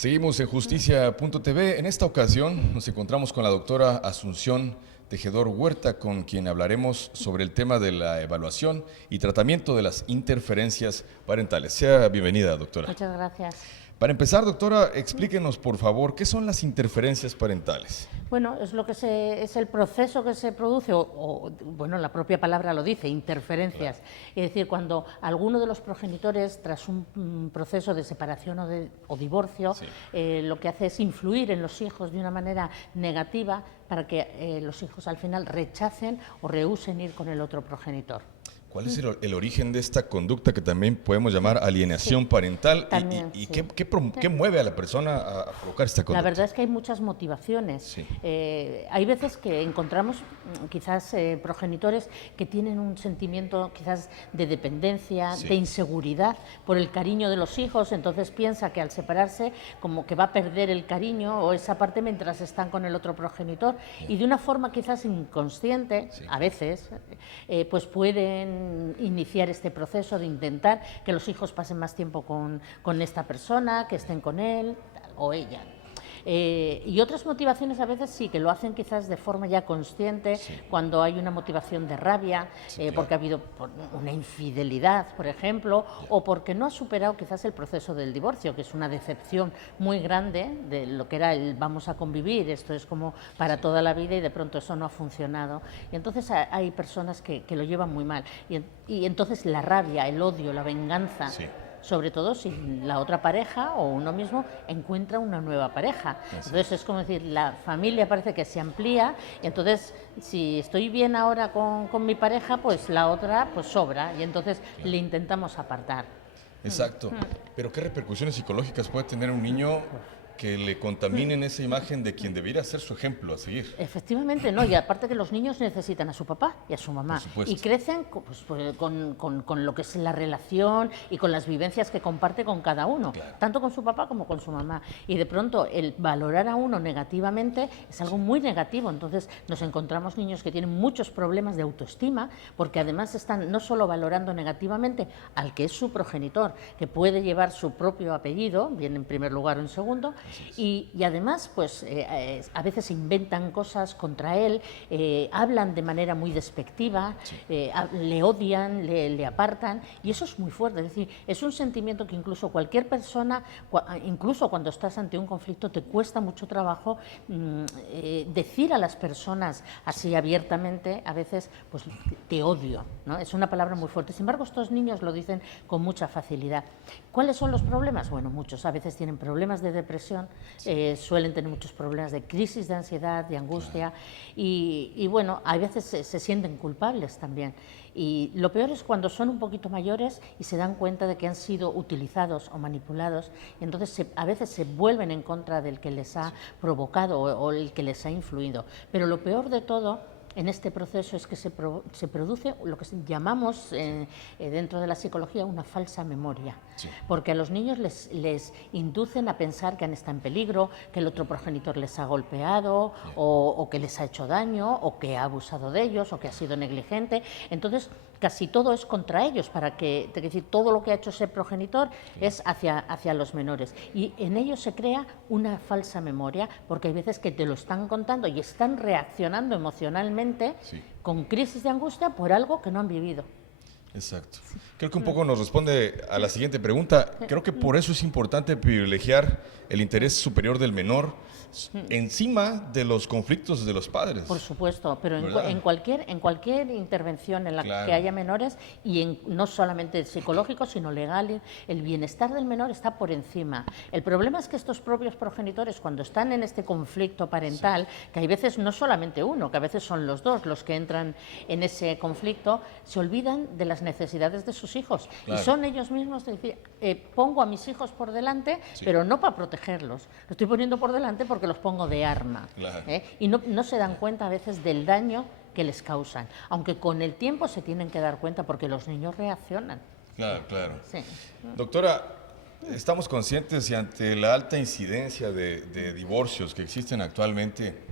Seguimos en justicia.tv. En esta ocasión nos encontramos con la doctora Asunción Tejedor Huerta, con quien hablaremos sobre el tema de la evaluación y tratamiento de las interferencias parentales. Sea bienvenida, doctora. Muchas gracias. Para empezar, doctora, explíquenos, por favor, ¿qué son las interferencias parentales? Bueno, es lo que es el proceso que se produce, bueno, la propia palabra lo dice, interferencias. Claro. Es decir, cuando alguno de los progenitores, tras un proceso de separación o divorcio, sí, lo que hace es influir en los hijos de una manera negativa para que los hijos al final rechacen o rehúsen ir con el otro progenitor. ¿Cuál es el origen de esta conducta que también podemos llamar alienación parental? También, ¿Y qué mueve a la persona a provocar esta conducta? La verdad es que hay muchas motivaciones. Sí. Hay veces que encontramos quizás progenitores que tienen un sentimiento quizás de dependencia, sí, de inseguridad por el cariño de los hijos, entonces piensa que al separarse como que va a perder el cariño o esa parte mientras están con el otro progenitor, y de una forma quizás inconsciente, sí, a veces, pues pueden iniciar este proceso de intentar que los hijos pasen más tiempo con esta persona, que estén con él o ella. Y otras motivaciones a veces sí, que lo hacen quizás de forma ya consciente, sí, cuando hay una motivación de rabia, sí, claro, porque ha habido una infidelidad, por ejemplo, yeah, o porque no ha superado quizás el proceso del divorcio, que es una decepción muy grande de lo que era el vamos a convivir, esto es como para sí, toda la vida, y de pronto eso no ha funcionado. Y entonces hay personas que lo llevan muy mal. Y entonces la rabia, el odio, la venganza, sí, sobre todo si la otra pareja o uno mismo encuentra una nueva pareja. Entonces es como decir, la familia parece que se amplía, y entonces si estoy bien ahora con mi pareja, pues la otra pues sobra, y entonces claro, le intentamos apartar. Exacto. Pero ¿qué repercusiones psicológicas puede tener un niño que le contaminen esa imagen de quien debiera ser su ejemplo a seguir? Efectivamente, no, y aparte que los niños necesitan a su papá y a su mamá, y crecen pues, con lo que es la relación y con las vivencias que comparte con cada uno, claro, tanto con su papá como con su mamá, y de pronto el valorar a uno negativamente es algo muy negativo. Entonces nos encontramos niños que tienen muchos problemas de autoestima, porque además están no solo valorando negativamente al que es su progenitor, que puede llevar su propio apellido, bien en primer lugar o en segundo, y además pues a veces inventan cosas contra él, hablan de manera muy despectiva, sí, le odian, le apartan, y eso es muy fuerte. Es decir, es un sentimiento que incluso cualquier persona, incluso cuando estás ante un conflicto, te cuesta mucho trabajo decir a las personas así abiertamente, a veces, pues te odio, ¿no? Es una palabra muy fuerte. Sin embargo, estos niños lo dicen con mucha facilidad. ¿Cuáles son los problemas? Bueno, muchos. A veces tienen problemas de depresión, suelen tener muchos problemas de crisis de ansiedad, de angustia, y bueno, a veces se sienten culpables también. Y lo peor es cuando son un poquito mayores y se dan cuenta de que han sido utilizados o manipulados, y entonces a veces se vuelven en contra del que les ha provocado o el que les ha influido. Pero lo peor de todo en este proceso es que se produce lo que llamamos dentro de la psicología una falsa memoria, sí, porque a los niños les inducen a pensar que han estado en peligro, que el otro progenitor les ha golpeado, sí, o que les ha hecho daño, o que ha abusado de ellos, o que ha sido negligente. Entonces casi todo es contra ellos, es decir, todo lo que ha hecho ese progenitor, sí, es hacia los menores, y en ellos se crea una falsa memoria, porque hay veces que te lo están contando y están reaccionando emocionalmente, sí, con crisis de angustia por algo que no han vivido. Exacto. Creo que un poco nos responde a la siguiente pregunta. Creo que por eso es importante privilegiar el interés superior del menor encima de los conflictos de los padres. Por supuesto, pero en cualquier intervención en la claro, que haya menores, y no solamente psicológico, sino legal, el bienestar del menor está por encima. El problema es que estos propios progenitores, cuando están en este conflicto parental, sí, que hay veces no solamente uno, que a veces son los dos los que entran en ese conflicto, se olvidan de las necesidades de sus hijos, claro, y son ellos mismos de decir, pongo a mis hijos por delante, sí, pero no para protegerlos, los estoy poniendo por delante porque los pongo de arma, claro, y no se dan cuenta a veces del daño que les causan, aunque con el tiempo se tienen que dar cuenta porque los niños reaccionan. Claro, claro. Sí. Doctora, estamos conscientes y ante la alta incidencia de divorcios que existen actualmente,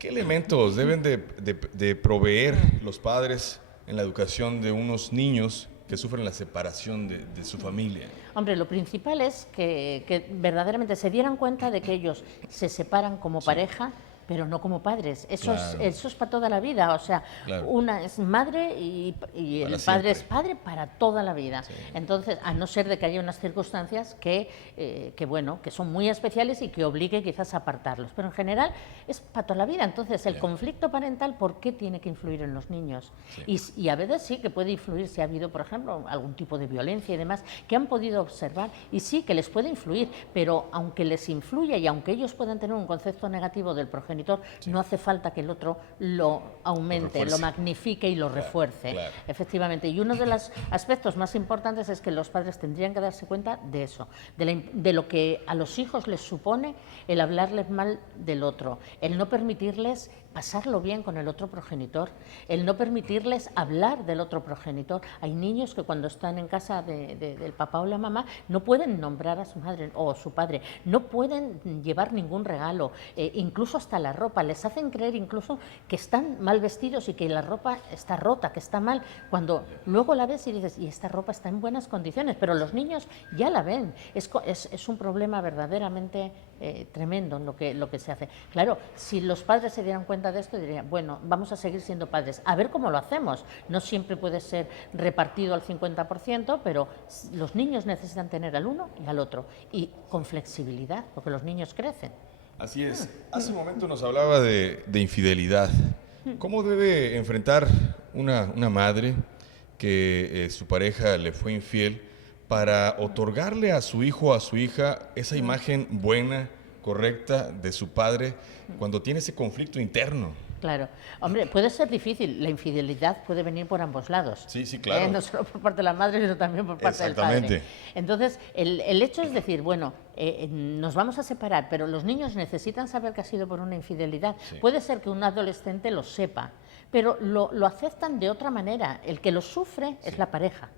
¿qué elementos deben de proveer los padres en la educación de unos niños que sufren la separación de su familia? Hombre, lo principal es que verdaderamente se dieran cuenta de que ellos se separan como pareja, pero no como padres. Eso es para toda la vida. O sea, una es madre y el padre es padre para toda la vida. Sí. Entonces, a no ser de que haya unas circunstancias que son muy especiales y que obligue quizás a apartarlos. Pero en general es para toda la vida. Entonces, el conflicto parental, ¿por qué tiene que influir en los niños? Sí. Y a veces sí que puede influir si ha habido, por ejemplo, algún tipo de violencia y demás, que han podido observar. Y sí, que les puede influir, pero aunque les influya y aunque ellos puedan tener un concepto negativo del progenitor, no hace falta que el otro lo aumente, lo magnifique y lo refuerce. Claro. Efectivamente. Y uno de los aspectos más importantes es que los padres tendrían que darse cuenta de eso, de lo que a los hijos les supone el hablarles mal del otro, el no permitirles pasarlo bien con el otro progenitor, el no permitirles hablar del otro progenitor. Hay niños que cuando están en casa del papá o la mamá no pueden nombrar a su madre o su padre, no pueden llevar ningún regalo, incluso hasta la ropa, les hacen creer incluso que están mal vestidos y que la ropa está rota, que está mal, cuando luego la ves y dices, y esta ropa está en buenas condiciones, pero los niños ya la ven. Es un problema verdaderamente tremendo lo que se hace. Claro, si los padres se dieran cuenta de esto, dirían, bueno, vamos a seguir siendo padres, a ver cómo lo hacemos. No siempre puede ser repartido al 50%, pero los niños necesitan tener al uno y al otro, y con flexibilidad, porque los niños crecen. Así es. Hace un momento nos hablaba de infidelidad. ¿Cómo debe enfrentar una madre que su pareja le fue infiel para otorgarle a su hijo o a su hija esa imagen buena, correcta de su padre cuando tiene ese conflicto interno? Claro. Hombre, puede ser difícil. La infidelidad puede venir por ambos lados. Sí, claro. No solo por parte de la madre, sino también por parte del padre. Entonces, el hecho es decir, bueno, nos vamos a separar, pero los niños necesitan saber que ha sido por una infidelidad. Sí. Puede ser que un adolescente lo sepa, pero lo aceptan de otra manera. El que lo sufre es la pareja.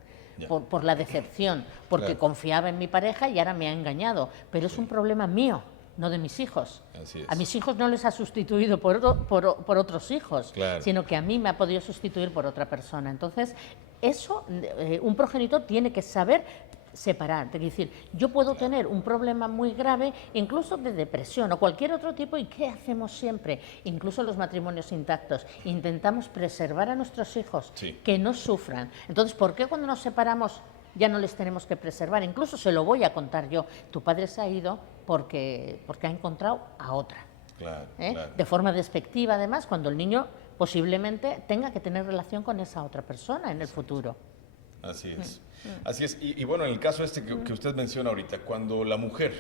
Por la decepción, porque confiaba en mi pareja y ahora me ha engañado. Pero es un problema mío, no de mis hijos. A mis hijos no les ha sustituido por otros hijos, sino que a mí me ha podido sustituir por otra persona. Entonces, eso, un progenitor tiene que saber separar. Es decir, yo puedo tener un problema muy grave, incluso de depresión o cualquier otro tipo, ¿y qué hacemos siempre? Incluso los matrimonios intactos. Intentamos preservar a nuestros hijos, que no sufran. Entonces, ¿por qué cuando nos separamos ya no les tenemos que preservar? Incluso se lo voy a contar yo. Tu padre se ha ido porque ha encontrado a otra. Claro. De forma despectiva, además, cuando el niño posiblemente tenga que tener relación con esa otra persona en el futuro. Así es. Así es. Y bueno, en el caso que usted menciona ahorita, cuando la mujer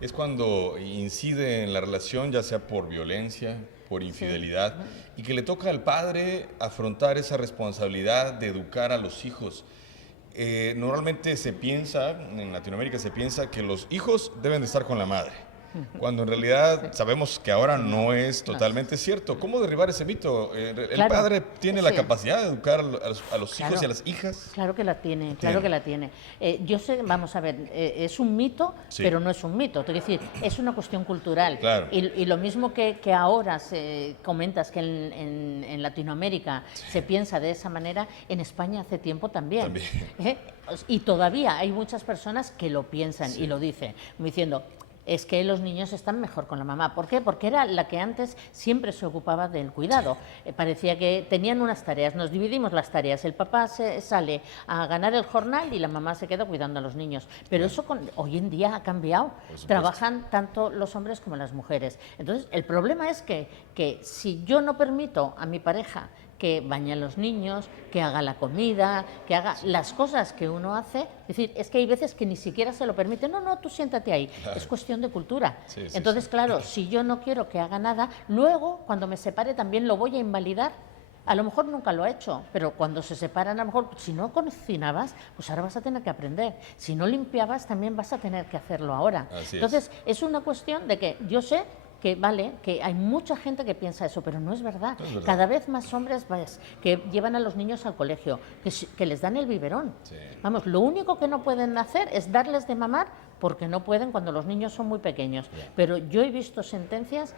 es cuando incide en la relación, ya sea por violencia, por infidelidad, y que le toca al padre afrontar esa responsabilidad de educar a los hijos. Normalmente se piensa, en Latinoamérica se piensa que los hijos deben de estar con la madre, cuando en realidad sabemos que ahora no es totalmente cierto. ¿Cómo derribar ese mito? ¿El padre tiene la capacidad de educar a los hijos y a las hijas? Claro que la tiene, claro que la tiene. Yo sé, vamos a ver, es un mito, pero no es un mito. Es decir, es una cuestión cultural. Claro. Y lo mismo que ahora comentas que en Latinoamérica se piensa de esa manera, en España hace tiempo también. Y todavía hay muchas personas que lo piensan y lo dicen, diciendo, es que los niños están mejor con la mamá. ¿Por qué? Porque era la que antes siempre se ocupaba del cuidado. Parecía que tenían unas tareas, nos dividimos las tareas. El papá sale a ganar el jornal y la mamá se queda cuidando a los niños. Pero eso hoy en día ha cambiado. Trabajan tanto los hombres como las mujeres. Entonces, el problema es que si yo no permito a mi pareja que bañe a los niños, que haga la comida, que haga las cosas que uno hace. Es decir, es que hay veces que ni siquiera se lo permite. No, tú siéntate ahí. Claro. Es cuestión de cultura. Entonces, claro, si yo no quiero que haga nada, luego, cuando me separe, también lo voy a invalidar. A lo mejor nunca lo ha hecho, pero cuando se separan, a lo mejor, si no cocinabas, pues ahora vas a tener que aprender. Si no limpiabas, también vas a tener que hacerlo ahora. Entonces, es una cuestión de que yo sé que hay mucha gente que piensa eso, pero no es verdad. Cada vez más hombres que llevan a los niños al colegio, que les dan el biberón. Vamos, lo único que no pueden hacer es darles de mamar, porque no pueden cuando los niños son muy pequeños. Pero yo he visto sentencias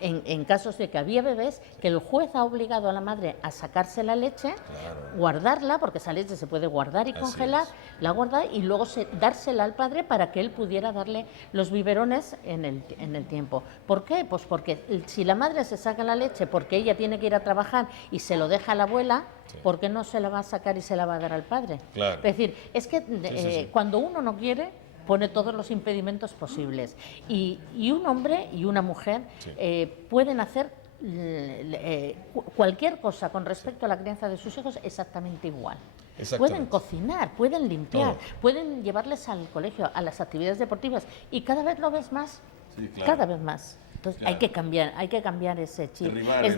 en casos de que había bebés, que el juez ha obligado a la madre a sacarse la leche, guardarla, porque esa leche se puede guardar y congelar, la guarda y luego dársela al padre para que él pudiera darle los biberones en el tiempo. ¿Por qué? Pues porque si la madre se saca la leche porque ella tiene que ir a trabajar y se lo deja a la abuela, ¿por qué no se la va a sacar y se la va a dar al padre? Claro. Es decir, es que cuando uno no quiere, pone todos los impedimentos posibles. Y un hombre y una mujer pueden hacer cualquier cosa con respecto a la crianza de sus hijos exactamente igual. Pueden cocinar, pueden limpiar, pueden llevarles al colegio, a las actividades deportivas, y cada vez lo ves más, cada vez más. Entonces hay que cambiar ese chip. Es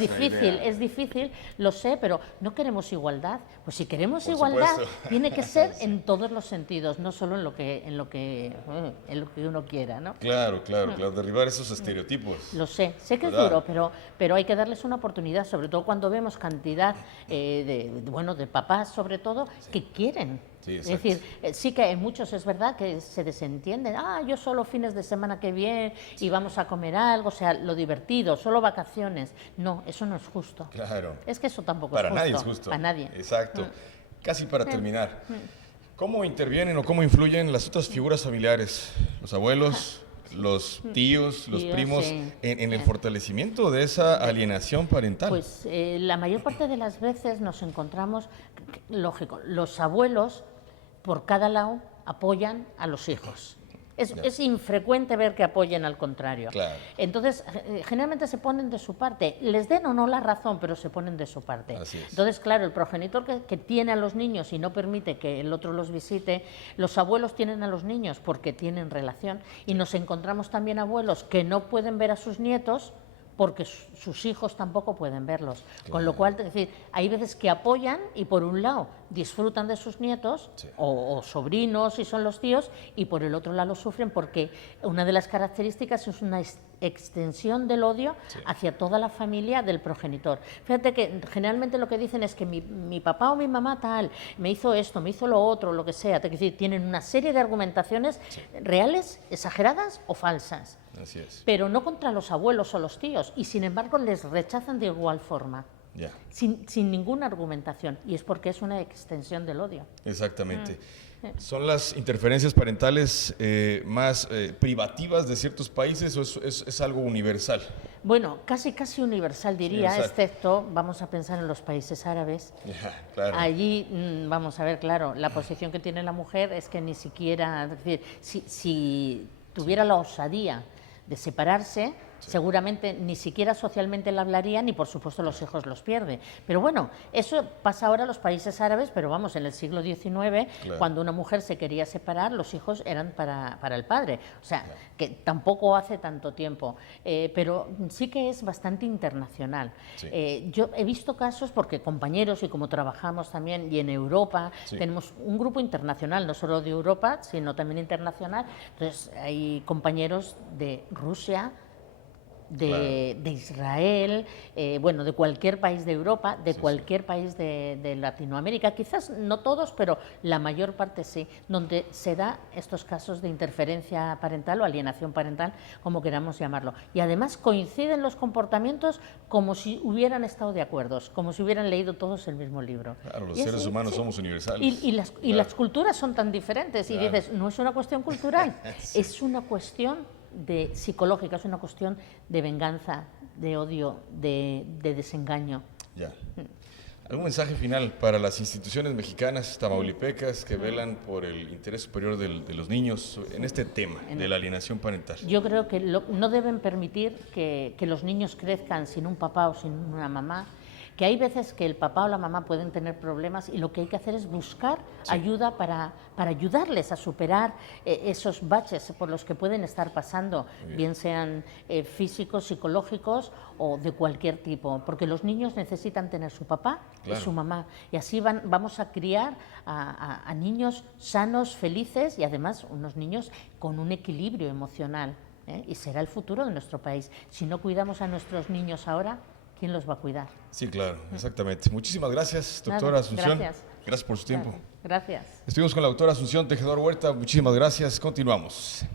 difícil, lo sé, pero no queremos igualdad. Pues si queremos igualdad, tiene que ser en todos los sentidos, no solo en lo que uno quiera, ¿no? Claro, derribar esos estereotipos. Lo sé que es duro, pero hay que darles una oportunidad, sobre todo cuando vemos cantidad de papás, sobre todo, que quieren. Es decir, sí que en muchos es verdad que se desentienden. Yo solo fines de semana que viene y vamos a comer algo, o sea, lo divertido, solo vacaciones. No, eso no es justo. Claro. Es que eso tampoco es justo. Para nadie es justo. Para nadie. Exacto. Casi para terminar. ¿Cómo intervienen o cómo influyen las otras figuras familiares? Los abuelos, los tíos, los primos, en el fortalecimiento de esa alienación parental. Pues la mayor parte de las veces nos encontramos, lógico, los abuelos por cada lado apoyan a los hijos. Es infrecuente ver que apoyen al contrario. Claro. Entonces, generalmente se ponen de su parte, les den o no la razón, pero se ponen de su parte. Así es. Entonces, claro, el progenitor que tiene a los niños y no permite que el otro los visite, los abuelos tienen a los niños porque tienen relación, y nos encontramos también abuelos que no pueden ver a sus nietos porque sus hijos tampoco pueden verlos. Claro. Con lo cual, es decir, hay veces que apoyan y por un lado disfrutan de sus nietos o sobrinos si son los tíos, y por el otro lado lo sufren porque una de las características es una extensión del odio hacia toda la familia del progenitor. Fíjate que generalmente lo que dicen es que mi papá o mi mamá tal, me hizo esto, me hizo lo otro, lo que sea. Es decir, tienen una serie de argumentaciones reales, exageradas o falsas. Así es. Pero no contra los abuelos o los tíos, y sin embargo les rechazan de igual forma, sin ninguna argumentación, y es porque es una extensión del odio. Exactamente. ¿Son las interferencias parentales más privativas de ciertos países o es algo universal? Bueno, casi universal diría, excepto, vamos a pensar en los países árabes. Claro. Allí, vamos a ver, claro, la posición que tiene la mujer es que ni siquiera, es decir, si tuviera la osadía de separarse, seguramente ni siquiera socialmente la hablarían, y por supuesto los hijos los pierde. Pero bueno, eso pasa ahora en los países árabes, pero vamos, en el siglo XIX, cuando una mujer se quería separar, los hijos eran para el padre. O sea, que tampoco hace tanto tiempo, pero sí que es bastante internacional. Yo he visto casos, porque compañeros, y como trabajamos también, y en Europa, tenemos un grupo internacional, no solo de Europa, sino también internacional. Entonces hay compañeros de Rusia, de Israel, de cualquier país de Europa, de cualquier país de Latinoamérica, quizás no todos, pero la mayor parte sí, donde se da estos casos de interferencia parental o alienación parental, como queramos llamarlo. Y además coinciden los comportamientos como si hubieran estado de acuerdo, como si hubieran leído todos el mismo libro. Claro, los seres humanos somos universales. Y las culturas son tan diferentes, y dices, no es una cuestión cultural, es una cuestión psicológica, es una cuestión de venganza, de odio, de desengaño. ¿Algún mensaje final para las instituciones mexicanas, tamaulipecas, que velan por el interés superior de los niños en este tema de la alienación parental? Yo creo que no deben permitir que los niños crezcan sin un papá o sin una mamá, que hay veces que el papá o la mamá pueden tener problemas, y lo que hay que hacer es buscar ayuda para ayudarles a superar esos baches por los que pueden estar pasando, bien sean físicos, psicológicos o de cualquier tipo, porque los niños necesitan tener su papá y su mamá, y así vamos a criar a niños sanos, felices, y además unos niños con un equilibrio emocional, y será el futuro de nuestro país. Si no cuidamos a nuestros niños ahora, ¿quién los va a cuidar? Sí, claro, exactamente. Muchísimas gracias, doctora Asunción. Gracias por su tiempo. Gracias. Estuvimos con la doctora Asunción Tejedor Huerta. Muchísimas gracias. Continuamos.